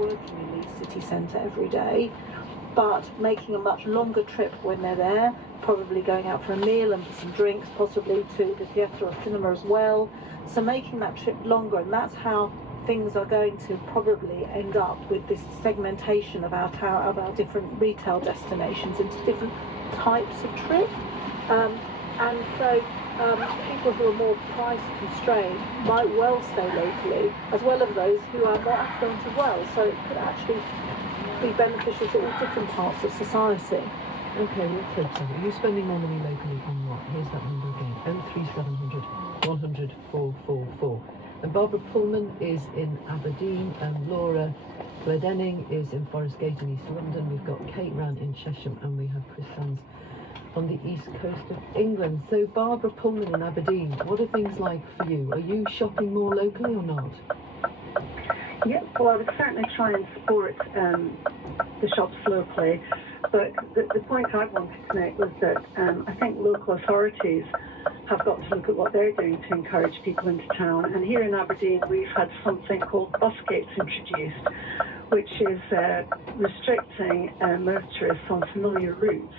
working in the city centre every day, but making a much longer trip when they're there, probably going out for a meal and for some drinks, possibly to the theatre or cinema as well. So making that trip longer, and that's how things are going to probably end up with this segmentation of our different retail destinations into different types of trip. And so people who are more price constrained might well stay locally, as well as those who are more affluent as well. So it could actually be beneficial to all different parts of society. Okay, let's hope so. Are you spending more money locally on what? Here's that number again, 03700 100 444. And Barbara Pullman is in Aberdeen, and Laura Gledenning is in Forest Gate in East London. We've got Kate Rann in Chesham, and we have Chris Sands on the east coast of England. So Barbara Pullman in Aberdeen, what are things like for you? Are you shopping more locally or not? Yes, well, I would certainly try and support the shops locally, but the point I wanted to make was that I think local authorities have got to look at what they're doing to encourage people into town. And here in Aberdeen, we've had something called bus gates introduced, which is restricting motorists on familiar routes.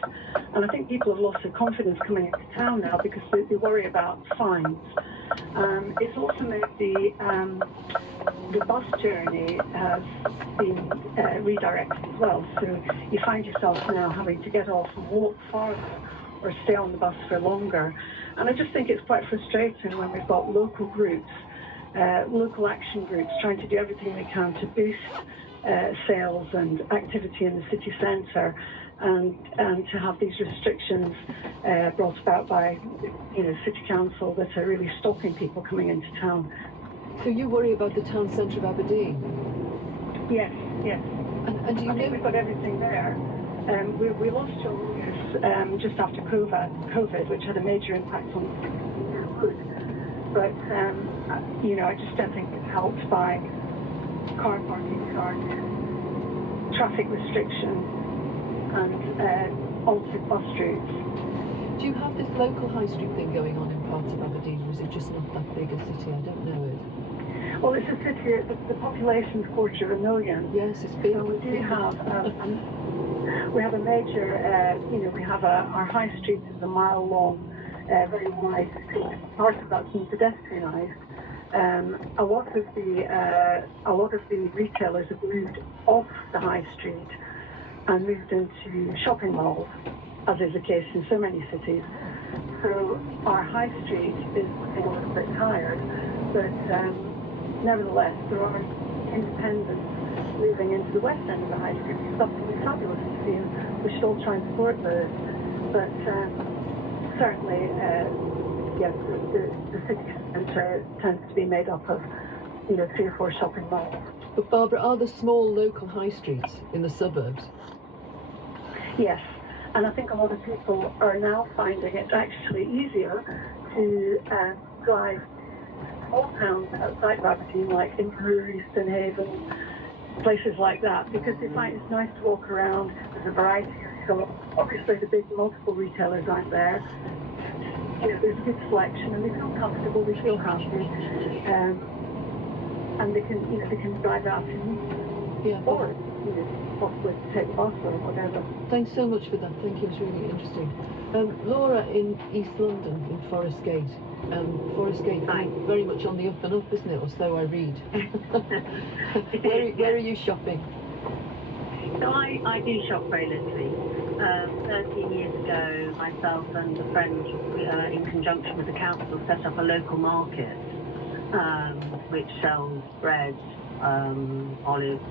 And I think people have lost their confidence coming into town now because they worry about fines. It's also made the bus journey has been redirected as well. So you find yourself now having to get off and walk farther or stay on the bus for longer. And I just think it's quite frustrating when we've got local groups, local action groups trying to do everything they can to boost sales and activity in the city centre, and to have these restrictions brought about by city council that are really stopping people coming into town. So you worry about the town centre of Aberdeen? Yes. And do you think we've got everything there. We lost John Lewis just after COVID, which had a major impact on food. But I just don't think it's helped by car parking charges, traffic restrictions, and altered bus routes. Do you have this local high street thing going on in parts of Aberdeen, or is it just not that big a city? I don't know it. Well, it's a city, the population's 250,000. Yes, it's big. So we do have we have a major, we have our high street is a mile long, very wide street. Part of that's been pedestrianised. A lot of the retailers have moved off the high street and moved into shopping malls, as is the case in so many cities. So our high street is a little bit tired, but nevertheless there are independents moving into the west end of the high street, which is absolutely fabulous to see, and we should all try and support those. But certainly, yes, the city centre tends to be made up of 3 or 4 shopping malls. But Barbara, are there small local high streets in the suburbs? Yes, and I think a lot of people are now finding it actually easier to drive small towns outside of Aberdeen, like Inverurie, Stonehaven, places like that, because they find it's nice to walk around. There's a variety of shops. Obviously, the big multiple retailers aren't there. There's a good selection, and they feel comfortable, they feel happy, and they can drive out or possibly take the bus or whatever. Thanks so much for that. Thank you. It's really interesting. Laura in East London, in Forest Gate. Forest Gate, very much on the up and up, isn't it? Or so I read. Where are you shopping? So I do shop very locally. 13 years ago, myself and a friend, in conjunction with the council, set up a local market, which sells bread, olives,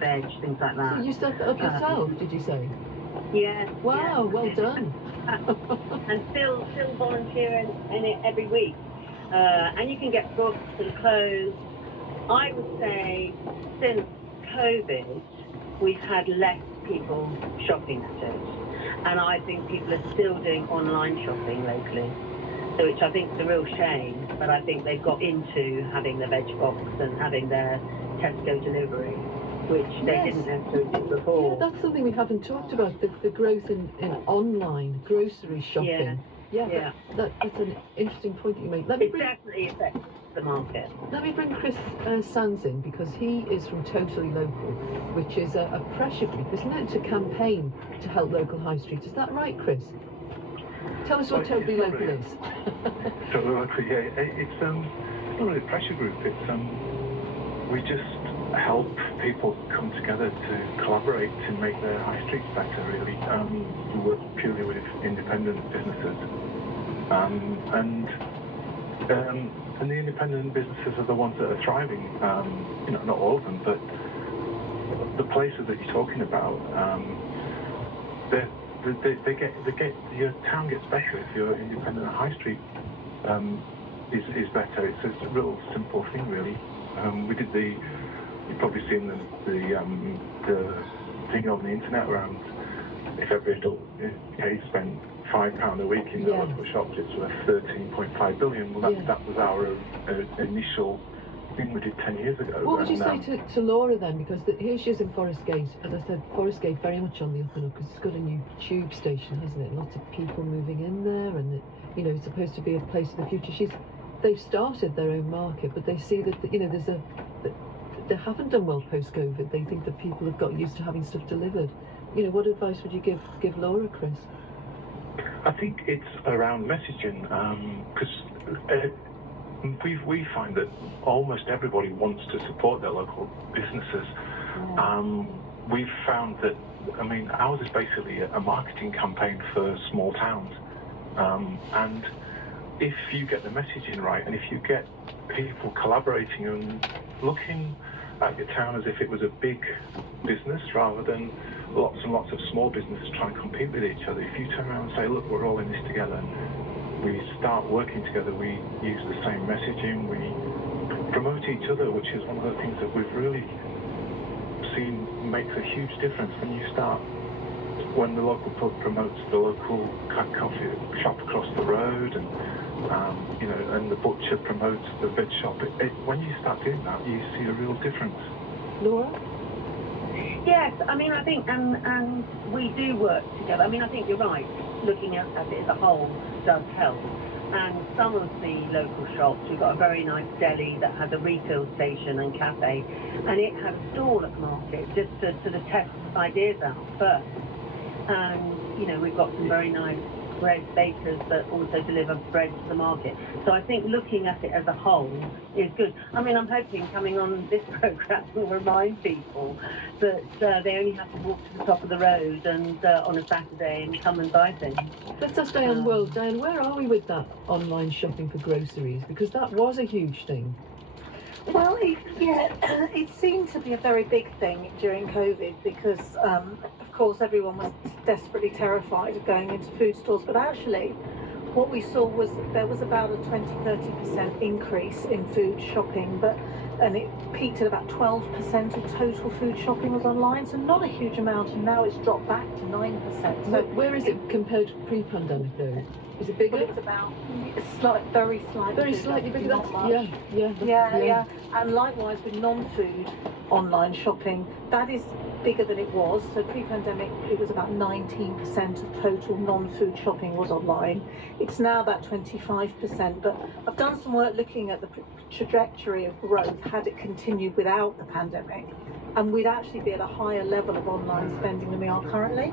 veg, things like that. So you set that up yourself, did you say? Yes. Wow, yes. well done. And still volunteer in it every week. And you can get books and clothes. I would say since COVID, we've had less people shopping at it. And I think people are still doing online shopping locally. So which I think is a real shame, but I think they've got into having the veg box and having their Tesco delivery, which they didn't necessarily do before. Yeah, that's something we haven't talked about, the growth in online grocery shopping. Yeah. That's an interesting point that you make. It's definitely affected the market. Let me bring Chris Sands in, because he is from Totally Local, which is a pressure group, isn't it, to campaign to help local high streets. Is that right, Chris? Tell us what Totally Local is. Totally Local, yeah. It's not really a pressure group. It's we just help people come together to collaborate to make their high streets better. Really, we work purely with independent businesses, and the independent businesses are the ones that are thriving. Not all of them, but the places that you're talking about, they get your town gets better if your independent high street is better. It's a real simple thing, really. We did you've probably seen the thing on the internet around if every adult spent £5 a week in the local shops, it's worth 13.5 billion. Well, that was our initial thing we did 10 years ago. What would you say to Laura then? Because here she is in Forest Gate. As I said, Forest Gate very much on the up and up, because it's got a new tube station, hasn't it? Lots of people moving in there, and it's supposed to be a place of the future. They've started their own market, but they see that they haven't done well post-COVID. They think that people have got used to having stuff delivered. What advice would you give Laura, Chris? I think it's around messaging, because we find that almost everybody wants to support their local businesses. We've found that, ours is basically a marketing campaign for small towns, and if you get the messaging right, and if you get people collaborating and looking at your town as if it was a big business rather than lots and lots of small businesses trying to compete with each other, if you turn around and say, look, we're all in this together, we start working together, we use the same messaging, we promote each other, which is one of the things that we've really seen makes a huge difference when the local pub promotes the local coffee shop across the road, and the butcher promotes the veg shop. When you start doing that, you see a real difference. Laura? Yes, I think, and we do work together. I think you're right. Looking at it as a whole does help. And some of the local shops, we've got a very nice deli that has a refill station and cafe, and it had a stall at the market just to sort of test ideas out first. And we've got some very nice bread bakers that also deliver bread to the market. So I think looking at it as a whole is good. I'm hoping coming on this programme will remind people that they only have to walk to the top of the road and on a Saturday and come and buy things. Let's ask Diane World. Diane, where are we with that online shopping for groceries? Because that was a huge thing. Well, it seemed to be a very big thing during COVID because, of course, everyone was desperately terrified of going into food stores. But actually, what we saw was that there was about a 20-30% increase in food shopping, and it peaked at about 12% of total food shopping was online, so not a huge amount, and now it's dropped back to 9%. So where is it compared to pre-pandemic, though? Is it bigger? Well, it's about very slightly bigger. Not much. Yeah. And likewise with non-food online shopping, that is bigger than it was. So pre-pandemic, it was about 19% of total non-food shopping was online. It's now about 25%. But I've done some work looking at the trajectory of growth had it continued without the pandemic, and we'd actually be at a higher level of online spending than we are currently.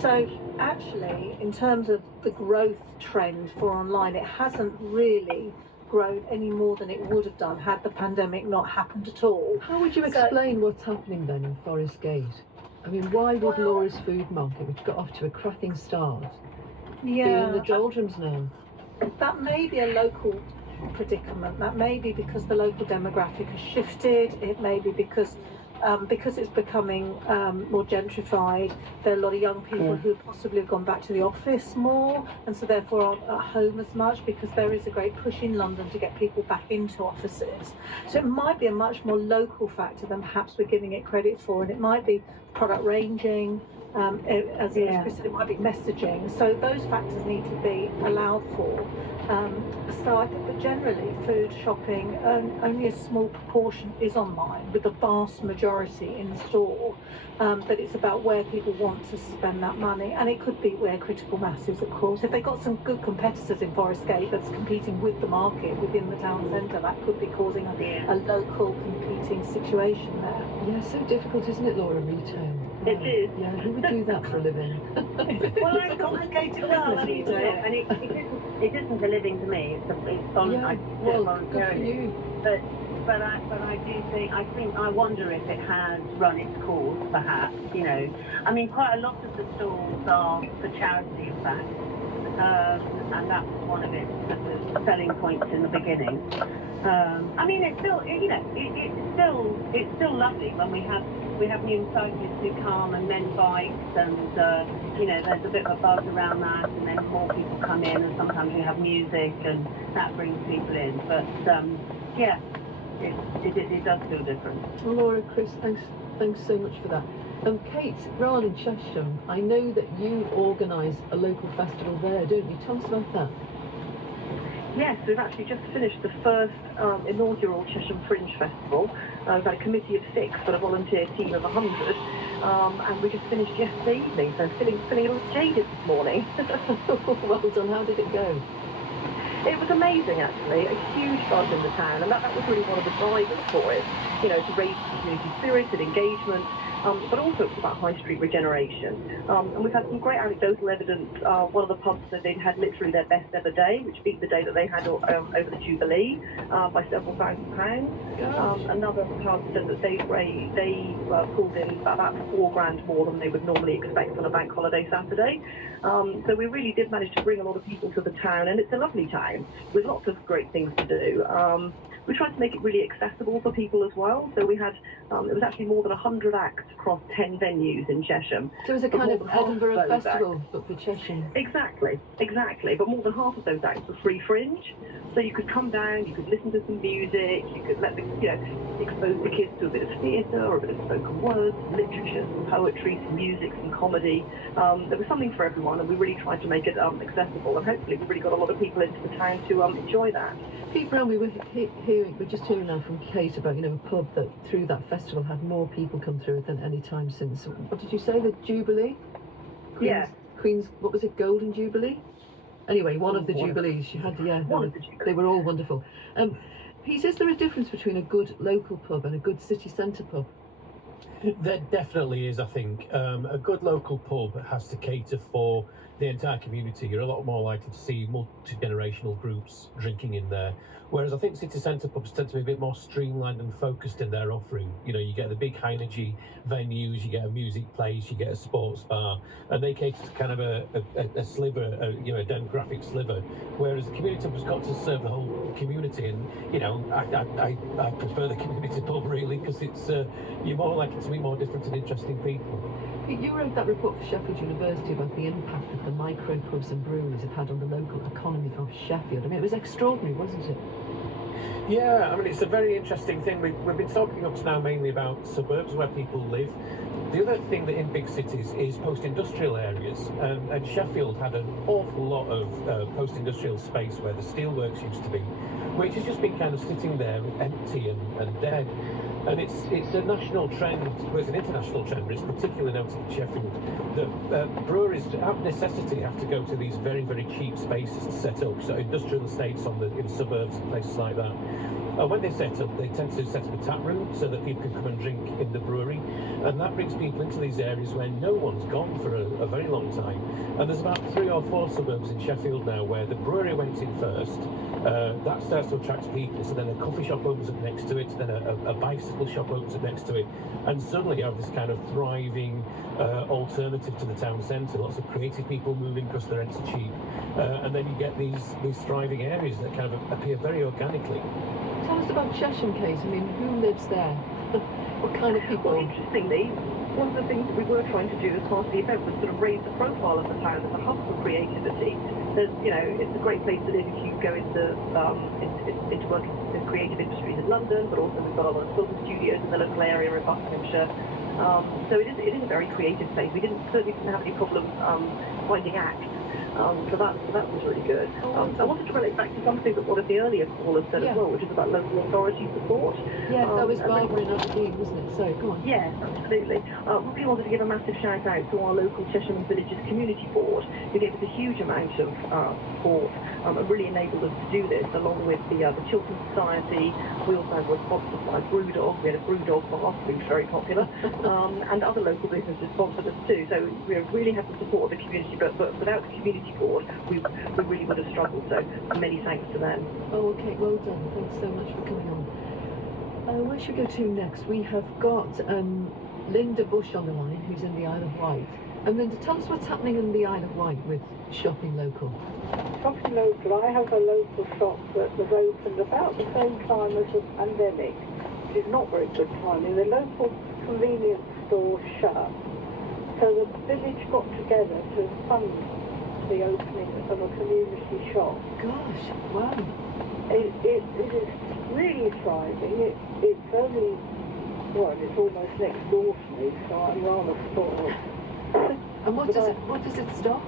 So actually, in terms of the growth trend for online, it hasn't really grown any more than it would have done had the pandemic not happened at all. How would you explain what's happening then in Forest Gate? Why would Laura's Food Market, which got off to a cracking start, be in the doldrums now? That may be a local predicament. That may be because the local demographic has shifted. It may be because it's becoming more gentrified. There are a lot of young people who possibly have gone back to the office more, and so therefore aren't at home as much, because there is a great push in London to get people back into offices. So it might be a much more local factor than perhaps we're giving it credit for, and it might be product ranging, As Chris said, it might be messaging. So those factors need to be allowed for. So I think that generally food shopping, only a small proportion is online, with the vast majority in store. But it's about where people want to spend that money, and it could be where critical mass is, of course. If they've got some good competitors in Forest Gate that's competing with the market within the town centre, that could be causing a local competing situation there. Yeah, so difficult, isn't it, Laura, retail? It is. Yeah, who would do that for a living? Well, It's a complicated well, I business, mean, retail. and it isn't a living to me. It's on. Yeah, I do it well, good for voluntarily. you. But I do think I wonder if it has run its course, perhaps. You know, I mean, quite a lot of the stalls are for charity, in fact, and that's one of its sort of selling points in the beginning. I mean, it's still, it's still lovely when we have new cyclists who come and then bikes, and there's a bit of a buzz around that, and then more people come in, and sometimes we have music, and that brings people in. But yeah, it does feel different. Well, Laura, Chris, thanks so much for that. Kate, Ryan in Chesham, I know that you organise a local festival there, don't you? Tell us about that. Yes, we've actually just finished the first inaugural Chesham Fringe Festival. We've had a committee of 6 but a volunteer team of 100, and we just finished yesterday evening, so feeling a little jaded this morning. Well done, how did it go? It was amazing, actually. A huge buzz in the town, and that was really one of the drivers for it, to raise community spirit and engagement. But also it's about high street regeneration. And we've had some great anecdotal evidence. One of the pubs said they'd had literally their best ever day, which beat the day that they had over the Jubilee by several £1,000s. Another pub said that they pulled in about £4,000 more than they would normally expect on a bank holiday Saturday. So we really did manage to bring a lot of people to the town, and it's a lovely town with lots of great things to do. We tried to make it really accessible for people as well. So we had, it was actually more than 100 acts across 10 venues in Chesham. So it was a kind of Edinburgh festival, but for Chesham. Exactly. But more than half of those acts were free fringe. So you could come down, you could listen to some music, you could let expose the kids to a bit of theatre or a bit of spoken words, literature, some poetry, some music, some comedy. There was something for everyone, and we really tried to make it accessible. And hopefully we really got a lot of people into the town to enjoy that. Pete Brown, we're just hearing now from Kate about a pub that through that festival had more people come through it than any time since. What did you say? The Jubilee? Queen's, what was it? Golden Jubilee? Anyway, one of the Jubilees. She had they were all wonderful. Pete, is there a difference between a good local pub and a good city centre pub? There definitely is, I think. A good local pub has to cater for the entire community. You're a lot more likely to see multi-generational groups drinking in there. Whereas I think city centre pubs tend to be a bit more streamlined and focused in their offering. You get the big high energy venues, you get a music place, you get a sports bar, and they cater to kind of a sliver, a demographic sliver. Whereas the community pub has got to serve the whole community, and I prefer the community pub really, because it's you're more likely to meet more different and interesting people. You wrote that report for Sheffield University about the impact that the micro pubs and breweries have had on the local economy of Sheffield. I mean, it was extraordinary, wasn't it? Yeah, I mean, it's a very interesting thing. We've been talking up to now mainly about suburbs where people live. The other thing that in big cities is post-industrial areas, and Sheffield had an awful lot of post-industrial space where the steelworks used to be, which has just been kind of sitting there empty and dead. And it's a national trend, well, it's an international trend, but it's particularly noted in Sheffield, that breweries, out of necessity, have to go to these very, very cheap spaces to set up, so industrial estates in suburbs and places like that. And when they set up, they tend to set up a tap room so that people can come and drink in the brewery, and that brings people into these areas where no one's gone for a very long time. And there's about 3 or 4 suburbs in Sheffield now where the brewery went in first. That starts to attract people, so then a coffee shop opens up next to it, then a bicycle shop opens up next to it, and suddenly you have this kind of thriving alternative to the town centre. Lots of creative people moving because the rents are cheap, and then you get these thriving areas that kind of appear very organically. Tell us about Chesham, Kate. I mean, who lives there? What kind of people? Well, interestingly, one of the things that we were trying to do as part of the event was sort of raise the profile of the town as a hub for creativity. There's, it's a great place to live if you go into work in creative industries in London, but also we've got a lot of film studios in the local area in Buckinghamshire. So it is a very creative place. We certainly didn't have any problem finding acts. So that was really good. I wanted to relate back to something that one of the earlier callers said as well, which is about local authority support. Yeah, that was Barbara in Aberdeen, wasn't it? So, go on. Yes, absolutely. We wanted to give a massive shout out to our local Cheshire Villages Community Board, who gave us a huge amount of support and really enabled us to do this, along with the Children's Society. We also had was sponsored by Brewdog. We had a Brewdog bar, which was very popular, and other local businesses sponsored us too. So we really had the support of the community, but without the community board, we really would have struggled. So many thanks to them. Oh, okay, well done. Thanks so much for coming on. Where should we go to next? We have got Linda Bush on the line, who's in the Isle of Wight. And Linda, tell us what's happening in the Isle of Wight with shopping local. Shopping local, I have a local shop that was opened about the same time as the pandemic, which is not very good timing. The local convenience store shut, so the village got together to fund the opening of a community shop. Gosh, wow. It is really thriving. It's only, well, it's almost next door to me, so I'm rather spoiled. And what does it stock?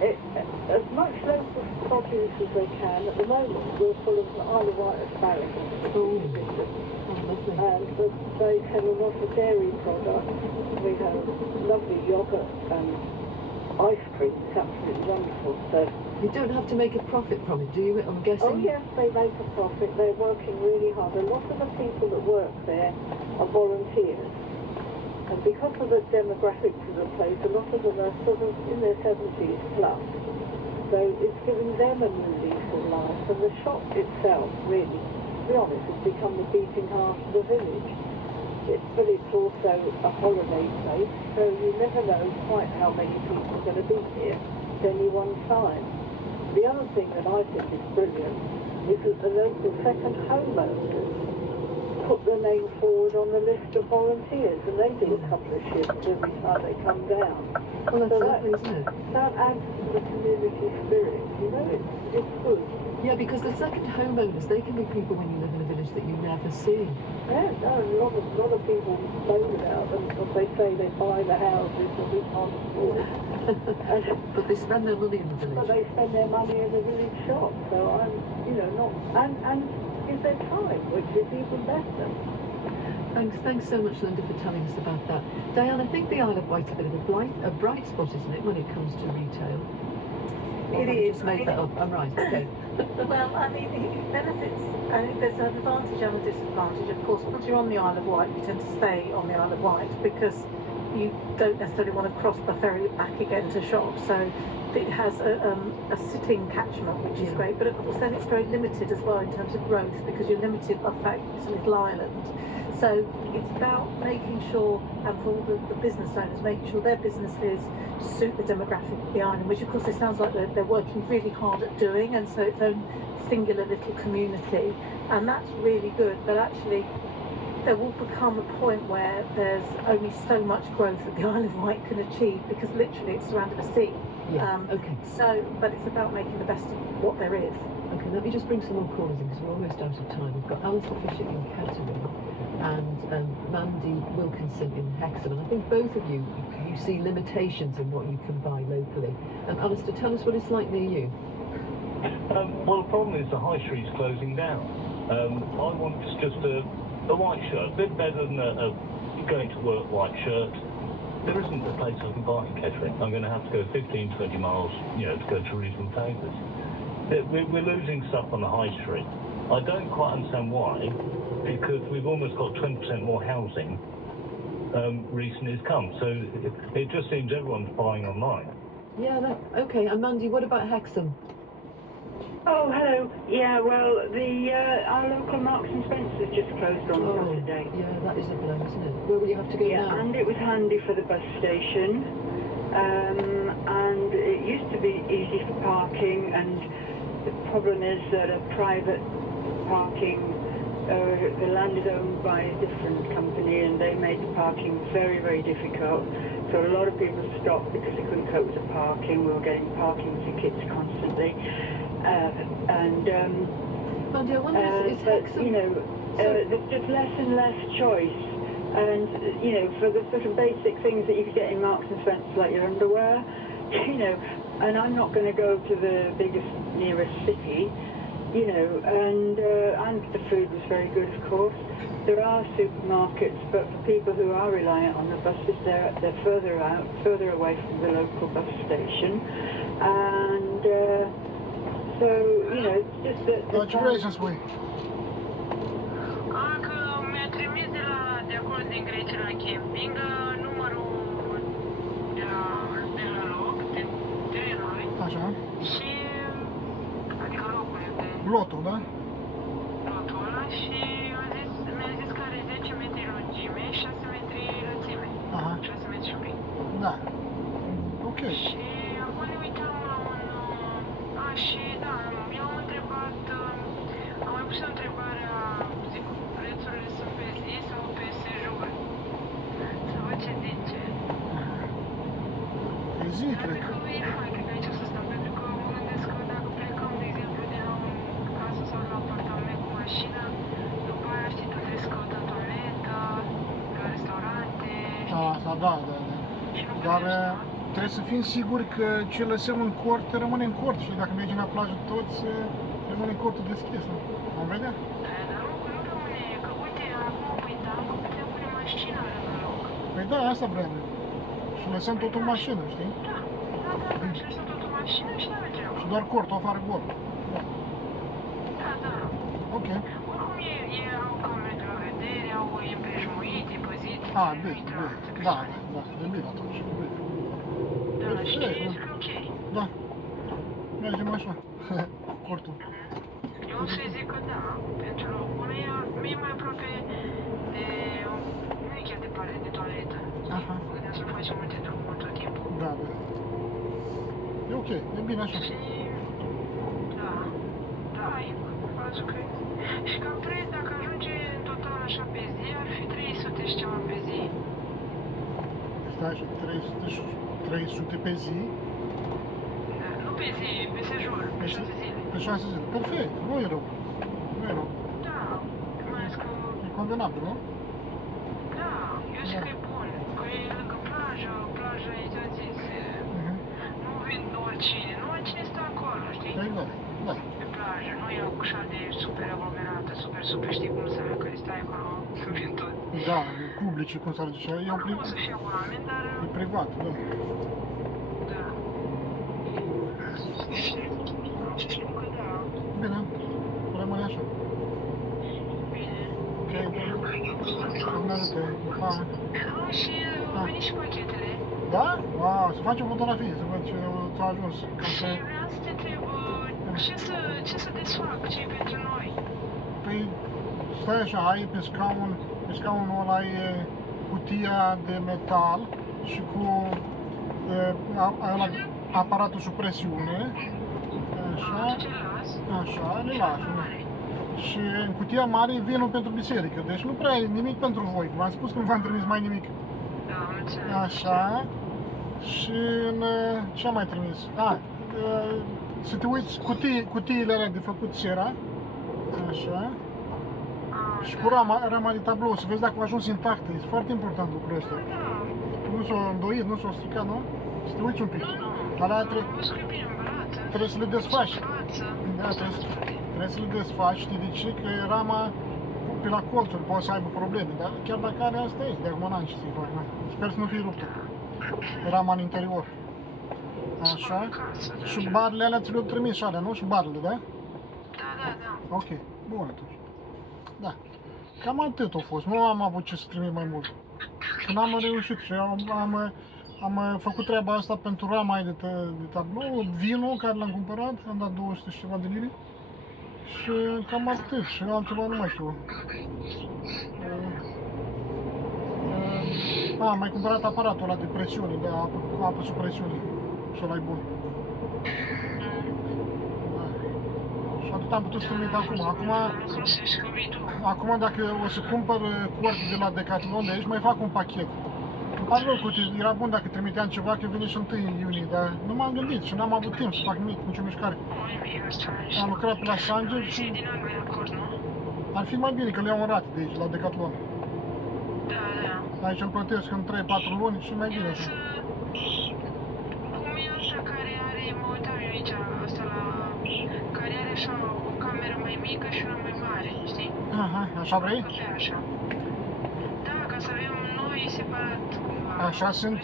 As much local produce as they can. At the moment, we're full of Isle of Wight asparagus. Oh, lovely. And they sell a lot of dairy products. We have lovely yoghurt and ice cream. It's absolutely wonderful. So, you don't have to make a profit from it, do you? I'm guessing. oh yes, they make a profit. They're working really hard. A lot of the people that work there are volunteers. And because of the demographics of the place, a lot of them are sort of in their 70s plus. So it's given them a new lease of life. And the shop itself, really, to be honest, has become the beating heart of the village. But it's also a holiday place, so you never know quite how many people are going to be here at any one time. The other thing that I think is brilliant is that the local second homeowners put their name forward on the list of volunteers, and they do a couple of shifts every time they come down. Well, that's So lovely, isn't it? That adds to the community spirit. You know, it's good. Yeah, because the second homeowners, they can be people when you live in a village that you never see. Yeah, no, a lot of people moan about them because they say they buy the houses that we can't afford. But they spend their money in the But village. they spend their money in the village shop. So I'm, not, and is their time, which is even better. Thanks so much, Linda, for telling us about that. Diane, I think the Isle of Wight's a bit of a bright spot, isn't it, when it comes to retail? Or It have I is. just made that up. I'm right. Okay. Well, I mean, it benefits. I think there's an advantage and a disadvantage. Of course, once you're on the Isle of Wight, you tend to stay on the Isle of Wight because you don't necessarily want to cross the ferry back again to shop. So it has a sitting catchment, which is great. But of course, then it's very limited as well in terms of growth because you're limited by the fact it's a little island. So it's about making sure, and for all the business owners, making sure their businesses suit the demographic of the island, which of course it sounds like they're working really hard at doing, and so its own singular little community, and that's really good. But actually, there will become a point where there's only so much growth that the Isle of Wight can achieve because literally it's surrounded by sea. Yeah. Okay. So, but it's about making the best of what there is. Okay. Let me just bring some more callers in because we're almost out of time. We've got Alistair Fisher in Kettering and Mandy Wilkinson in Hexham. And I think both of you see limitations in what you can buy locally. Alistair, tell us what it's like near you. Well, the problem is the high street's closing down. I want just a white shirt, a bit better than a going to work white shirt. There isn't a place I can buy in Kettering. I'm going to have to go 15, 20 miles, to go to reasonable places. We're losing stuff on the high street. I don't quite understand why, because we've almost got 20% more housing recently has come. So it just seems everyone's buying online. Yeah, okay. And Mandy, what about Hexham? Oh, hello. Yeah, well, our local Marks and Spencer's just closed on Saturday. Yeah, that is a blow, isn't it? Where will you have to go now? Yeah, and it was handy for the bus station. And it used to be easy for parking, and the problem is that a private parking, the land is owned by a different company, and they made the parking very, very difficult. So a lot of people stopped because they couldn't cope with the parking. We were getting parking tickets constantly. Mandy, I wonder if it's Hexham. There's just less and less choice. And, you know, for the sort of basic things that you could get in Marks and Spencer, like your underwear, you know, and I'm not going to go to the biggest, nearest city, you know, and the food was very good, of course. There are supermarkets, but for people who are reliant on the buses, they're further out, further away from the local bus station. And so, you know, it's just that... Ce vrei să spui? Că mi-a trimis de acolo din Grecia la camping numărul de la loc, de terenului. Așa. Și, adică locul de Lotul, da? lotul ăla și mi-a zis că are 10 metri lungime și 6 metri lățime. Aha. 6 metri și un pic. Da. Ok. Și acum ne uitam la un... și da, eu am întrebat, am mai pus o întrebare, zic, prețurile sunt pe zi sau pe sejur? Să văd ce zice. Pe zi, cred Adică că. e fain, cred că aici o să stăm, pentru că mă gândesc că dacă plecăm, de exemplu, de la un casă sau la apartament cu mașina, după aia, știi, tu trebuie să căutăm toaletă, la restaurante, Asta, da, da, da. și nu Dar gândești, trebuie să fim siguri că ce lăsăm în cort, rămâne în cort. Și dacă mergem la plajă toți, rămâne cortul deschis. Nu? Vom vedea? dar nu rămâne, că uite, acum mă uitam că putem pune mașina lângă loc. Păi da, asta vrem. Și lăsăm totul în mașină, știi? Da, și lăsăm tot în mașină și n-avem treabă. Și doar cortul afară gol. Da. Da. Ok. Oricum au camere de la vedere, au împrejmuit, e păzit. A, bine, bine. Da, da, e bine atunci. Bine. Da, și Perfect, zic că ok. Da. Mergem așa. Cortul. Eu să zic că da, pentru una e mai aproape de... Nu e chiar departe de toaletă. Aha. Mă gândeam să facem multe drumuri tot timpul. Da, da. E ok, e bine așa. Și... Da, e văzut că... Și cam preț, dacă ajunge în total așa pe zi, ar fi 300 și ceva pe zi. Stai așa, 300 pe zi, Nu pe zi, pe sejur, pe 6 zile. pe 6 zile. Perfect, nu e rău. Nu e rău. Da, mai ales că... E convenabil, nu? Da, eu zic că e bun, că e lângă plajă, plaja e, ți-am zis, nu vin oricine, numai cine stă acolo, știi? Exact, da. Pe plajă, nu e așa de super aglomerată, super, știi cum să că stai acolo, vin tot. Da, publice, cum s-ar zice. E, Acum o să fie oameni, dar... e privat, da. Da. Știu că da. Bine, rămâne așa. Bine. Ok, urmează-te. Pa. Și au venit și pachetele. Da? Wow, să facem fotografii, să văd ce ți-a ajuns. Ca Și să... vreau să te întreb, ce să desfac, ce e pentru noi? Păi, stai așa, ai pe scaunul ăla e cutia de metal și cu aparatul sub presiune. Așa, Ce las? așa, le lași. Și în cutia mare e vinul pentru biserică, deci nu prea e nimic pentru voi. V-am spus că nu v-am trimis mai nimic. Da, am înțeles. Așa. Și în... ce am mai trimis? Să te uiți cutiile alea de făcut cera. Așa. Și cu rama de tablou, să vezi dacă a ajuns intactă. E foarte important lucrul ăsta. Nu s-a îndoit, nu s-a stricat, nu? Să te uiți un pic. Alea trebuie să le desfaci. Da, trebuie să le desfaci, știi de ce? Că rama pe la colțuri poate să aibă probleme, dar chiar dacă are asta este, de acum n-am ce să-i fac. Sper să nu fie ruptă. Rama în interior. Așa. Și barele alea ți le-au trimis și alea, nu? Și barele, da? Da. Ok, bun atunci. Da. Cam atât a fost, nu am avut ce să trimit mai mult. Că n-am reușit și am făcut treaba asta pentru rama de tablou, vinul care l-am cumpărat, am dat 200 și ceva de lire. Și cam atât, și altceva nu mai știu. Am mai cumpărat aparatul ăla de presiune, de apă sub presiune. Și ăla e bun. Da. Și atât am putut să trimit acum. Acum dacă o să cumpăr cort de la Decathlon de aici, mai fac un pachet. Îmi pare rău că era bun dacă trimiteam ceva, că vine și 1 iunie, dar nu m-am gândit și n-am avut timp să fac nimic, nicio mișcare. Am lucrat pe la Sanger și ar fi mai bine că le iau în rate de aici, la Decathlon. Da. Aici îl plătesc în 3-4 luni și mai bine. Cum e ăsta care are, mă uitam eu aici, ăsta la, care are așa o cameră mai mică și una mai mare, știi? Aha, așa vrei? Avea așa. Da, ca să avem noi separat cumva. Așa sunt,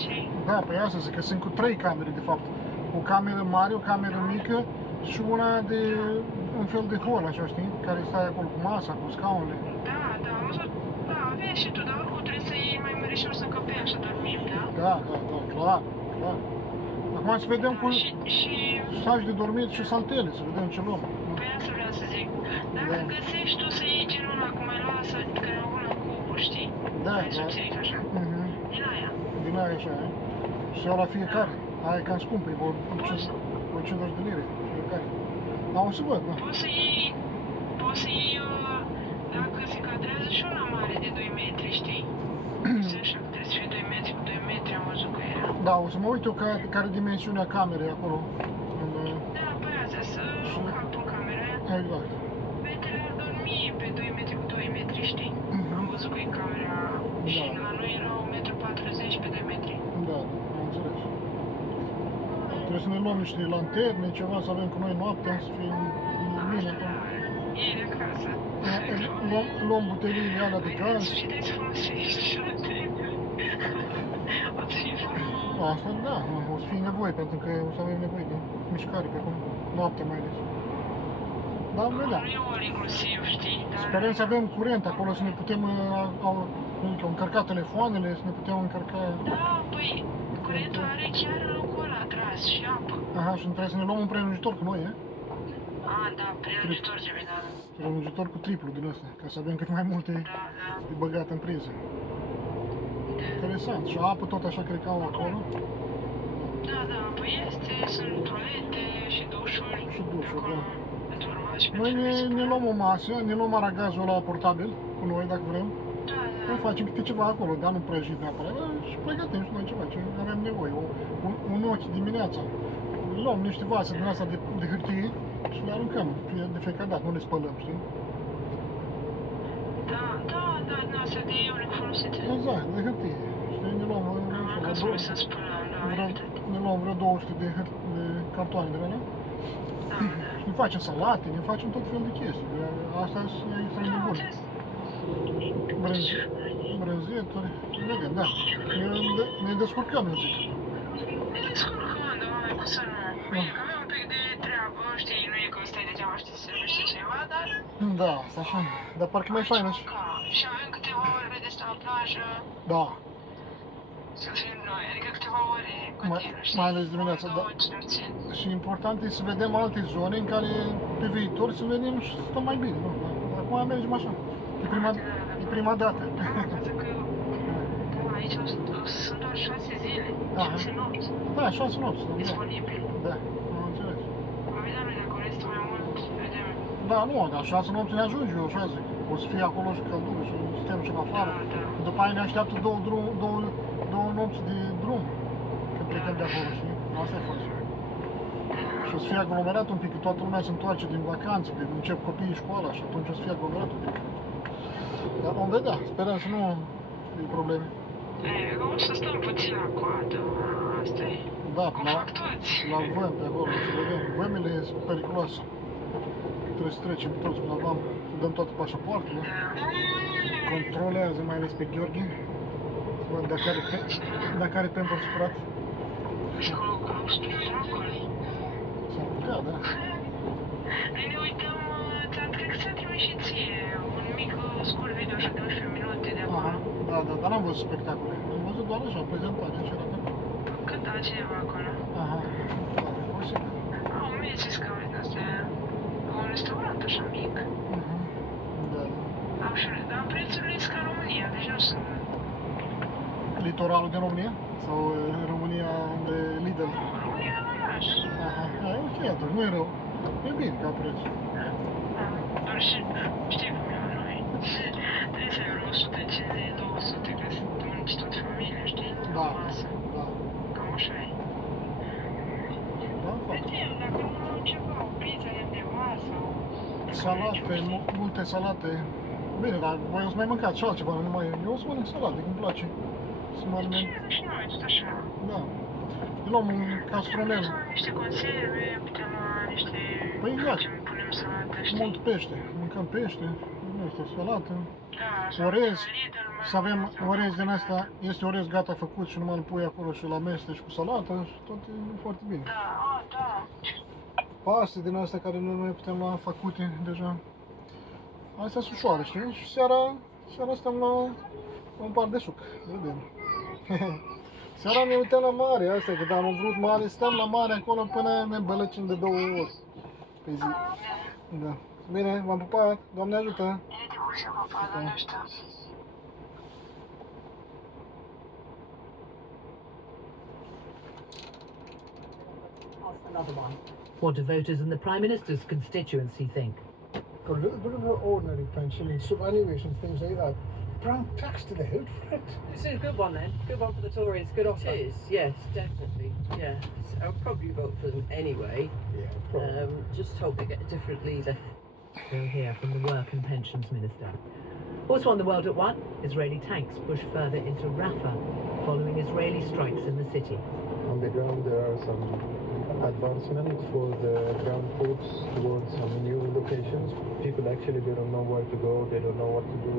Și... da, păi asta zic, că sunt cu 3 camere de fapt. O cameră mare, o cameră mică și una de un fel de hol, așa, știi? Care stai acolo cu masa, cu scaunele. Da, am văzut, da, aveai și tu, dar oricum trebuie să iei mai mărișor să încăpem să dormim, da? Da, clar. Acum să vedem cu Și saci de dormit și saltele, să vedem ce luăm. Păi asta vreau să zic. Dacă găsești tu să iei genul ăla, cum ai luat, care au una cu cuburi, știi? Da, Mai subțiric așa. Din aia. Din aia așa, e? Și ăla fiecare. Aia e cam scumpă, e vreo 50 de lire fiecare. Dar o să văd, da. Poți să iei, dacă se cadrează și una mare de 2 metri, știi? Să așa, trebuie să fie 2 metri cu 2 metri, am văzut că era. Da, o să mă uit eu care dimensiunea camerei acolo. Da, pe asta, să cap în camera aia. Exact. Fetele ar dormi pe 2 metri cu 2 metri, știi? Am văzut că e camera și la noi era 1,40 m pe 2 metri. Da, am înțeles. Trebuie să ne luăm niște lanterne, ceva, să avem cu noi noaptea, să fie lumine acolo. Ei de acasă. Luăm buteliile alea de gaz. Și trebuie să folosești și o să fie frumos. Asta, da, o să fie nevoie, pentru că o să avem nevoie de mișcare pe acolo, noaptea mai ales. Da, vedea. Nu e all inclusiv, știi? Sperăm să avem curent acolo, să ne putem încărca telefoanele, să ne putem încărca... Da, păi, curentul are chiar locul ăla atras și apă. Aha, și trebuie să ne luăm un prelungitor cu noi, e? Da, prelungitor trebuie, da. Prelungitor cu triplu din ăsta, ca să avem cât mai multe de băgat în priză. Interesant. Și apă tot așa cred că au acolo. Da, apă este, sunt toalete și dușuri. Și dușuri, da. Pentru urmat și Noi pentru ne luăm o masă, ne luăm aragazul ăla portabil cu noi, dacă vrem. Noi facem câte ceva acolo, dar nu prăjit neapărat, și pregătim și noi ceva ce avem nevoie. Un ochi dimineața. Luăm niște vase din asta de hârtie și le aruncăm de fiecare dată, nu le spălăm, știi? Da, din astea de euro folosite. Exact, de hârtie. Știi, ne luăm vreo 200 de cartoane de alea. Și ne facem salate, ne facem tot felul de chestii. Asta e extrem de bun. Brânzeturi, vedem, da. Ne descurcăm, eu zic. Ne descurcăm, da, cum să nu. Bine, că avem un pic de treabă, știi, nu e că stai degeaba, știi, să servește ceva, dar... Da, asta așa. Dar parcă e mai faină și... Și avem câteva ore de stat la plajă. Da. Să fim noi, adică câteva ore continuu, știi? Mai ales dimineața, da. Și important e să vedem alte zone în care pe viitor să venim și să stăm mai bine, nu? Acum mergem așa. E prima dată. Aici sunt doar 6 zile, 6 nopți. Da, 6 nopți. Disponibil. Da, am înțeles. Probabil noi dacă restul mai mult, vedem. Da, nu, dar 6 nopți ne ajunge, eu așa zic. O să fie acolo și căldură și stăm și în afară. După aia ne așteaptă două nopți de drum când plecăm de acolo, știi? Asta e fost. Și o să fie aglomerat un pic, că toată lumea se întoarce din vacanță, că încep copiii școala și atunci o să fie aglomerat un pic. Dar vom vedea, sperăm să nu fie probleme. O să stăm puțin la coadă, asta e. Da, la văm pe acolo, să vedem. Vămile sunt periculoase. Trebuie să trecem toți la vam, să dăm toate pașapoartele. Controlează mai ales pe Gheorghe. Să văd dacă are pampers curat. S-ar putea, da. Noi ne uităm, cred că ți-a trimis și ție un mic scurt video așa de 11 minute de acolo. Da, dar n-am văzut spectacole. Am văzut doar așa, prezentare și era pe acolo. Cânta cineva acolo. Aha, da, e posibil. Au mici scaune din astea, un restaurant așa mic. Da. Dar prețurile sunt ca în România, deci nu sunt... Litoralul din România? Sau România de Lidl? România în oraș. Aha, e ok atunci, nu e rău. E bine ca preț. Doar și știi cum e la noi. Trebuie să ai vreo 150-200 ca să te mănânci tot familia, știi? Da, masă. da. Cam așa e. Da, vedem, dacă nu au ceva, o pizza de undeva sau... Salate, multe salate. Bine, dar voi o să mai mâncați și altceva, nu numai eu o să mănânc salate, că îmi place să mă aliment. Și noi, tot așa. Da. Eu luam un castronel. Niște conserve, putem lua niște... Păi exact. Punem salată, știi? Mult pește. Mâncăm pește, nu este salată. Da, Orez. Lidl, mai Să avem mult orez din asta, este orez gata făcut și numai îl pui acolo și îl amesteci cu salată și tot e foarte bine. Da, da. Paste din astea care noi putem lua făcute deja. Astea sunt ușoare, știi? Și seara stăm la un par de suc. Vedem. Seara ne uităm la mare, asta că am vrut mare, stăm la mare acolo până ne bălăcim de 2 ori pe zi. Da. Bine, v-am pupat, Doamne ajută! E de ușă, mă, Doamne ajută. Another one. What do voters in the Prime Minister's constituency think? Got a little bit of an ordinary pension and superannuation, things like that. Brown tax to the hood for it. This is a good one then. Good one for the Tories. Good offer. It is, yes, definitely. Yes, I'll probably vote for them anyway. Yeah, Just hope they get a different leader. We'll hear from the Work and Pensions Minister. Also on the World at One, Israeli tanks push further into Rafah following Israeli strikes in the city. On the ground there are some advancement for the ground troops towards some new locations. People actually, they don't know where to go, they don't know what to do.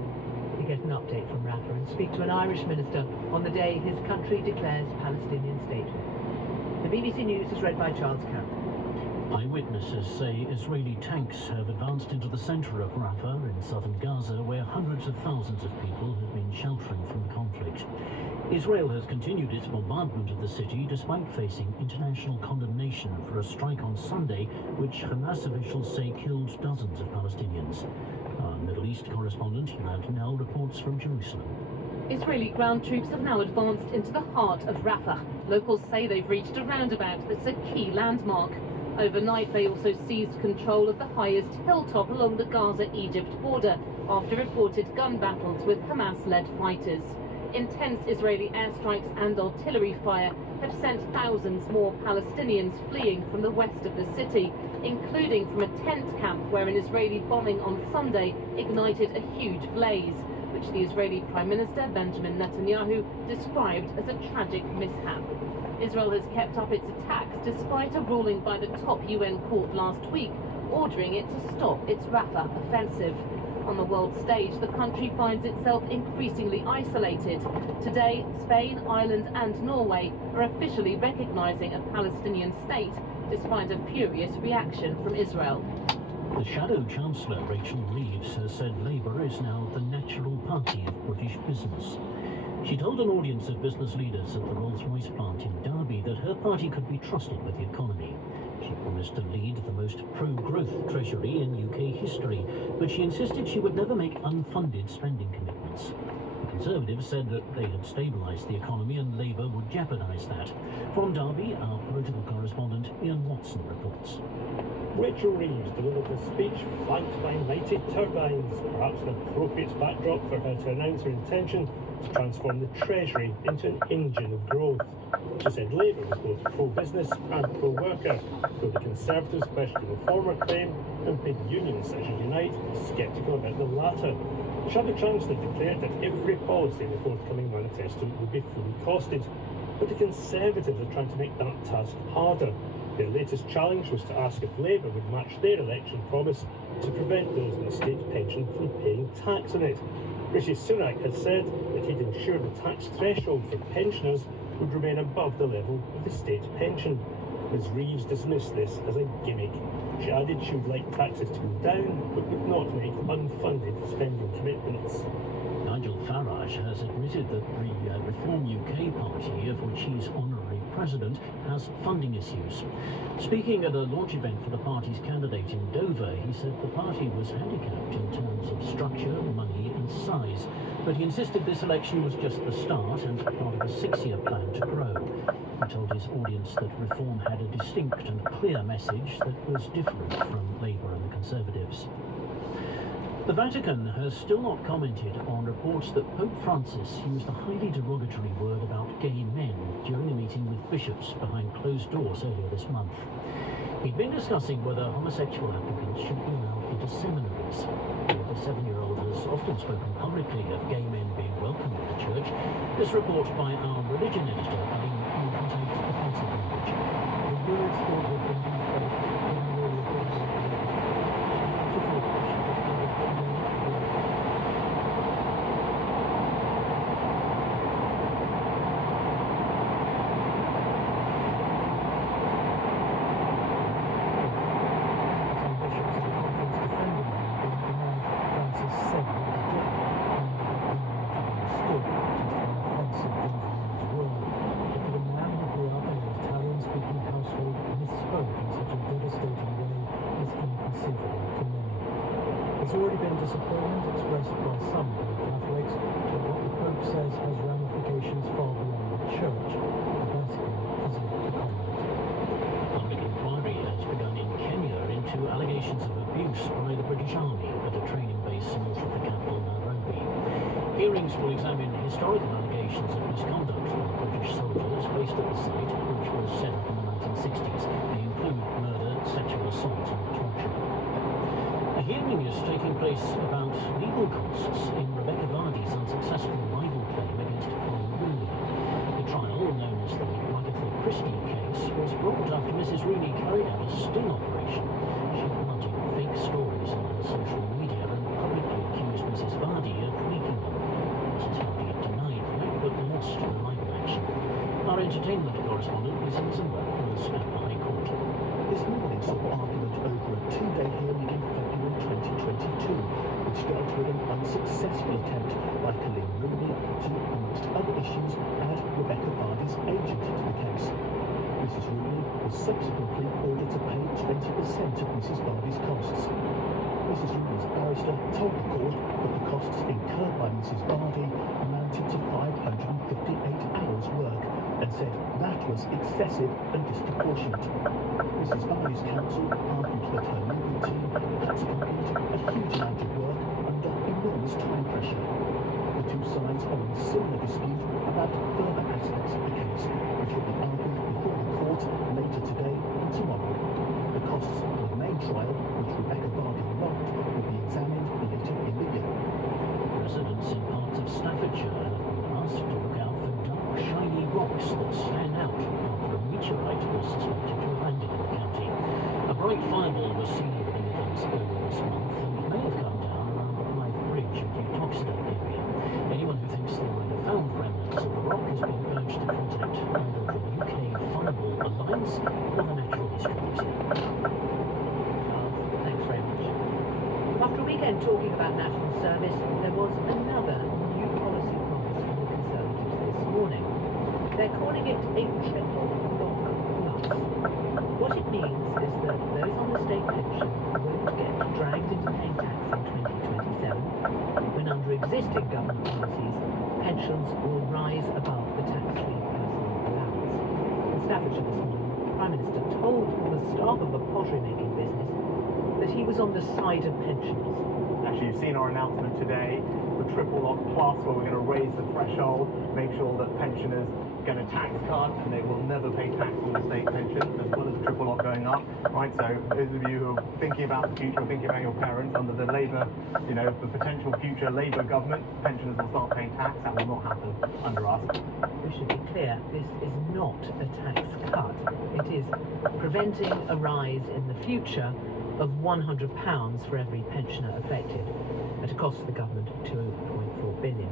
We get an update from Rafah and speak to an Irish minister on the day his country declares Palestinian statehood. The BBC News is read by Charles Carroll. Eyewitnesses say Israeli tanks have advanced into the centre of Rafah in southern Gaza, where hundreds of thousands of people have been sheltering from the conflict. Israel has continued its bombardment of the city despite facing international condemnation for a strike on Sunday, which Hamas officials say killed dozens of Palestinians. Our Middle East correspondent, Yolanda Nell, reports from Jerusalem. Israeli ground troops have now advanced into the heart of Rafah. Locals say they've reached a roundabout that's a key landmark. Overnight, they also seized control of the highest hilltop along the Gaza-Egypt border after reported gun battles with Hamas-led fighters. Intense Israeli airstrikes and artillery fire have sent thousands more Palestinians fleeing from the west of the city, including from a tent camp where an Israeli bombing on Sunday ignited a huge blaze, which the Israeli Prime Minister Benjamin Netanyahu described as a tragic mishap. Israel has kept up its attacks despite a ruling by the top UN court last week ordering it to stop its Rafah offensive. On the world stage, the country finds itself increasingly isolated. Today, Spain, Ireland and Norway are officially recognising a Palestinian state, despite a furious reaction from Israel. The Shadow Chancellor, Rachel Reeves, has said Labour is now the natural party of British business. She told an audience of business leaders at the Rolls-Royce plant in Derby that her party could be trusted with the economy. She promised to lead the most pro-growth treasury in UK history, but she insisted she would never make unfunded spending commitments. The Conservatives said that they had stabilised the economy and Labour would jeopardise that. From Derby, our political correspondent Ian Watson reports. Rachel Reeves delivered a speech flanked by mighty turbines, perhaps an appropriate backdrop for her to announce her intention to transform the Treasury into an engine of growth. She said Labour was both pro-business and pro-worker, though the Conservatives questioned the former claim and big unions such as Unite were sceptical about the latter. The Shadow Chancellor declared that every policy in the forthcoming manifesto would be fully costed, but the Conservatives are trying to make that task harder. Their latest challenge was to ask if Labour would match their election promise to prevent those in the state pension from paying tax on it. Rishi Sunak has said that he'd ensure the tax threshold for pensioners would remain above the level of the state pension. Ms Reeves dismissed this as a gimmick. She added she would like taxes to go down, but would not make unfunded spending commitments. Nigel Farage has admitted that the Reform UK party, of which he's honorary president, has funding issues. Speaking at a launch event for the party's candidate in Dover, he said the party was handicapped in terms of structure, money and size, but he insisted this election was just the start and part of a 6-year plan to grow. He told his audience that Reform had a distinct and clear message that was different from Labour and the Conservatives. The Vatican has still not commented on reports that Pope Francis used a highly derogatory word about gay men during a meeting with bishops behind closed doors earlier this month. He'd been discussing whether homosexual applicants should be allowed into seminaries. The 7-year-old has often spoken publicly of gay men being welcomed in the church. This report by our religion editor, adding that you can take offensive language. The words thought had been There's already been disappointment expressed by some Catholics that what the Pope says has ramifications far beyond the Church. The Vatican has yet to comment. Public inquiry has begun in Kenya into allegations of abuse by the British Army at a training base north of the capital, Nairobi. Hearings will examine historical allegations of misconduct by British soldiers based at the site, which was set up in the 1960s. They include murder, sexual assault and torture. A hearing is taking place about legal costs in Rebecca Vardy's unsuccessful libel claim against Colin Rooney. The trial, known as the Agatha Christie case, was brought after Mrs. Rooney carried out a sting operation. She planted fake stories on her social media and publicly accused Mrs. Vardy of leaking them. Mrs. Vardy denied that but lost the libel action. Our entertainment correspondent, Lisa Nisenberg, was at the High Court. This morning saw argument over a 2-day hearing in February 2022, which dealt with an unsuccessful attempt by Colin Rooney to, amongst other issues, add Rebecca Vardy's agent to the case. Mrs. Rooney was subsequently ordered to pay 20% of Mrs. Vardy's costs. Mrs. Rooney's barrister told the court that the costs incurred by Mrs. Vardy amounted to 558 hours' work and said that was excessive and disproportionate. Mrs. Vardy's counsel argued that her legal team had to complete a huge amount of work under enormous time pressure. The two sides are in similar dispute about further aspects of the case, which will be argued before the court later today and tomorrow. The costs for the main trial, which Rebecca Vardy lost, will be examined later in the year. Residents in parts of Staffordshire have been asked to look out for dark, shiny rocks that stand out after a meteorite was suspected to have landed in the county. A bright fireball was seen over the Midlands earlier this month and may have come down around the Blythe Bridge in the Toxteth area. Anyone who thinks they might have found remnants of the rock has been urged to contact either the UK Fireball Alliance or the Natural History Museum. Thanks very much. After a weekend talking about national service, there was another new policy promise from the Conservatives this morning. They're calling it a triple lock plus. What it means is that those on the state pension won't get dragged into paying tax in 2027, when under existing government policies, pensions will rise above the tax-free personal allowance. In Staffordshire this morning, the Prime Minister told the staff of a pottery-making business that he was on the side of pensioners. Actually, you've seen our announcement today, the Triple Lock Plus, where we're going to raise the threshold, make sure that pensioners get a tax cut and they will never pay tax on the state pension, as well as the Triple Lock going up. Right, so those of you who are thinking about the future, thinking about your parents under the Labour, the potential future Labour government, pensioners will start paying tax. That will not happen under us. We should be clear, this is not a tax cut. It is preventing a rise in the future of £100 for every pensioner affected, at a cost to the government of £2.4 billion.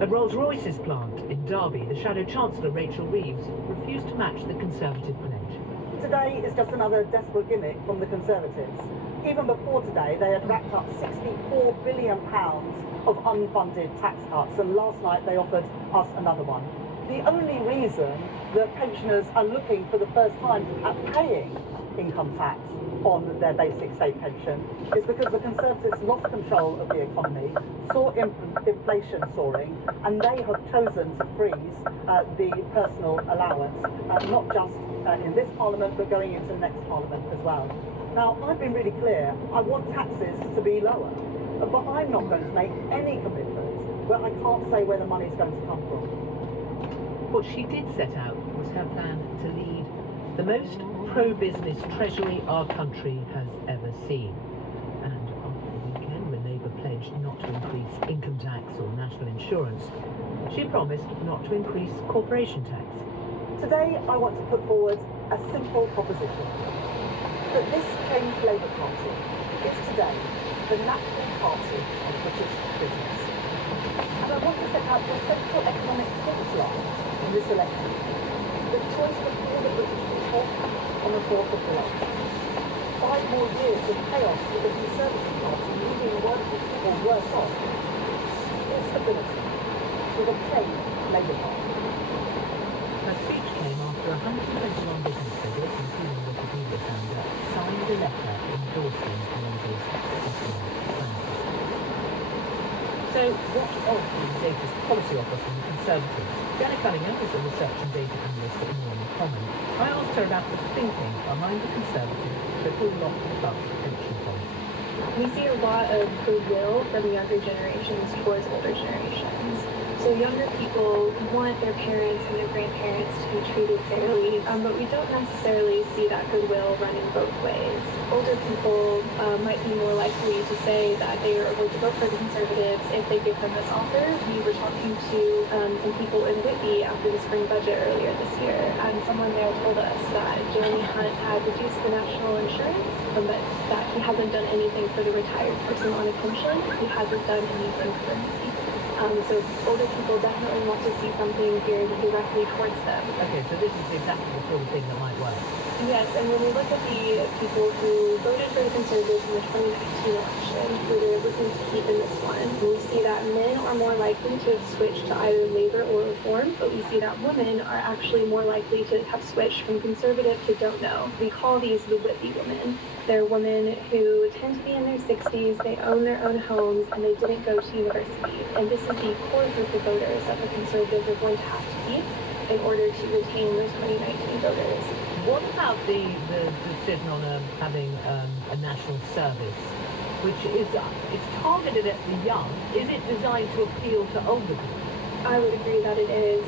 At Rolls-Royce's plant in Derby, the Shadow Chancellor, Rachel Reeves, refused to match the Conservative pledge. Today is just another desperate gimmick from the Conservatives. Even before today, they had racked up £64 billion of unfunded tax cuts, and last night they offered us another one. The only reason that pensioners are looking for the first time at paying income tax on their basic state pension is because the Conservatives lost control of the economy, saw inflation soaring, and they have chosen to freeze the personal allowance, not just in this Parliament, but going into the next Parliament as well. Now, I've been really clear, I want taxes to be lower, but I'm not going to make any commitment where I can't say where the money's going to come from. What she did set out was her plan to lead the most pro-business treasury our country has ever seen. And after the weekend, when Labour pledged not to increase income tax or national insurance, she promised not to increase corporation tax. Today, I want to put forward a simple proposition. That this change Labour Party is today the national party of British business. And I want to set out the central economic fault line in this election. The choice of all the British people on the 4th of July. 5 more years of chaos with the Conservative Party leaving working people worse off. Or stability with a plain Labour Party. Her speech came after 121 business figures, including Wikipedia founder, signed a letter endorsing Labour's economic plan. So, what of the latest policy offer from the Conservatives? Janet Cunningham is a research and data analyst at Norman Common. I asked her about the thinking behind the Conservative triple lock plus pension policy. We see a lot of goodwill from younger generations towards older generations. So younger people want their parents and their grandparents to be treated fairly, but we don't necessarily see that goodwill running both ways. Older people might be more likely to say that they are going to vote for the Conservatives if they give them this offer. We were talking to some people in Whitby after the spring budget earlier this year, and someone there told us that Jeremy Hunt had reduced the national insurance, but that he hasn't done anything for the retired person on a pension. He hasn't done anything for me. So older people definitely want to see something geared directly towards them. Okay, so this is exactly the sort of thing that might work. Yes, and when we look at the people who voted for the Conservatives in the 2019 election, who they're looking to keep in this one, we see that men are more likely to have switched to either Labour or Reform, but we see that women are actually more likely to have switched from Conservative to Don't Know. We call these the Whitby women. They're women who tend to be in their 60s, they own their own homes, and they didn't go to university. And this is the core group of voters that the Conservatives are going to have to keep in order to retain those 2019 voters. What about the decision on having a national service, which is it's targeted at the young? Is it designed to appeal to older people? I would agree that it is.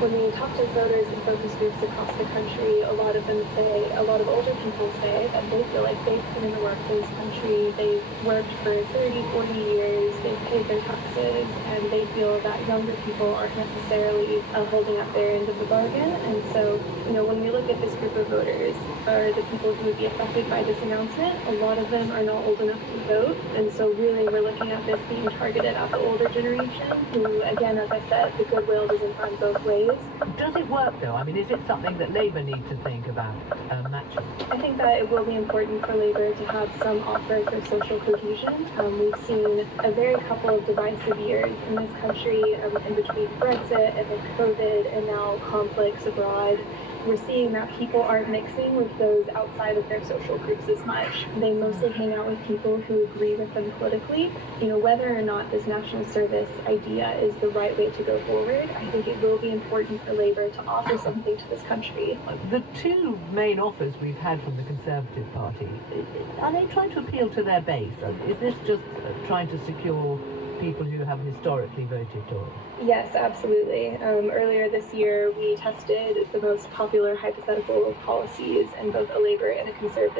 When we talk to voters and focus groups across the country, a lot of older people say that they feel like they've put in the work for this country, they've worked for 30, 40 years, they've paid their taxes, and they feel that younger people aren't necessarily holding up their end of the bargain. And so, when we look at this group of voters, are the people who would be affected by this announcement, a lot of them are not old enough to vote, and so really we're looking at this being targeted at the older generation, who, again, as I said, the goodwill doesn't run both ways. Does it work though? I mean, is it something that Labour need to think about matching? I think that it will be important for Labour to have some offer for social cohesion. We've seen a very couple of divisive years in this country, in between Brexit and then COVID and now conflicts abroad. We're seeing that people aren't mixing with those outside of their social groups as much. They mostly hang out with people who agree with them politically. Whether or not this national service idea is the right way to go forward, I think it will be important for Labour to offer something to this country. The two main offers we've had from the Conservative Party, are they trying to appeal to their base? Is this just trying to secure people who have historically voted Tory? Yes, absolutely. Earlier this year, we tested the most popular hypothetical policies in both a Labour and a Conservative